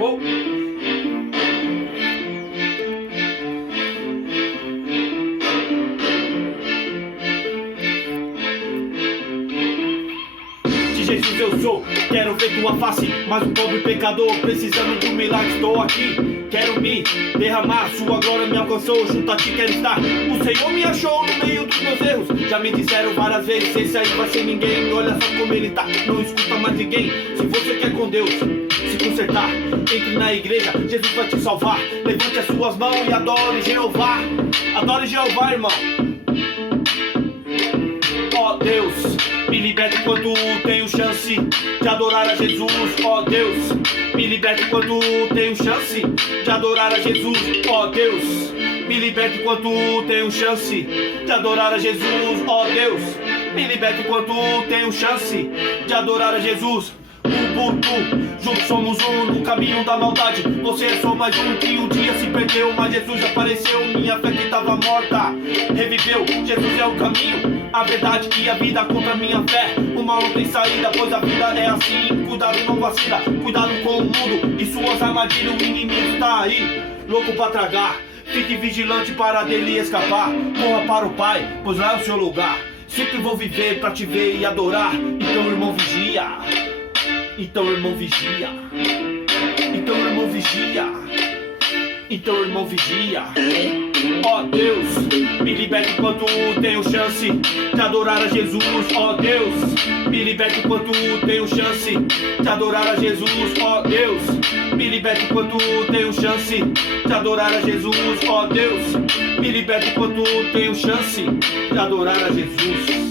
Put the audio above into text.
Oh. De Jesus eu sou, quero ver tua face, mas um pobre pecador precisando de um milagre. Estou aqui, quero me derramar, sua glória me alcançou, junto a ti quero estar. O Senhor me achou no meio dos meus erros, já me disseram várias vezes, esse aí vai ser ninguém. Olha só como ele tá, não escuta mais ninguém. Se você quer com Deus se consertar, entre na igreja, Jesus vai te salvar. Levante as suas mãos e adore Jeová. Adore Jeová, irmão. Ó Deus, me liberte quando tenho chance de adorar a Jesus. Ó Deus, me liberte quando tenho chance de adorar a Jesus. Ó Deus, me liberte quando tenho chance de adorar a Jesus. Ó Deus, me liberte quando tenho chance de adorar a Jesus. Ubuntu, juntos somos um no caminho da maldade. Você é só mais um que um dia se perdeu, mas Jesus apareceu. Minha fé que estava morta reviveu. Jesus é o caminho, a verdade e a vida. Contra minha fé o mal não tem saída, pois a vida é assim. Cuidado, não vacila, cuidado com o mundo e suas armadilhas. O inimigo está aí, louco pra tragar. Fique vigilante para dele escapar. Corra para o Pai, pois lá é o seu lugar. Sempre vou viver pra te ver e adorar. Então irmão vigia. Então irmão vigia. Então irmão vigia. Então irmão vigia. Ó Deus, me liberte enquanto tenho chance de adorar a Jesus. Ó Deus, me liberte enquanto tenho chance de adorar a Jesus. Ó Deus, me liberte enquanto tenho chance de adorar a Jesus. Ó Deus, me liberte enquanto tenho chance de adorar a Jesus.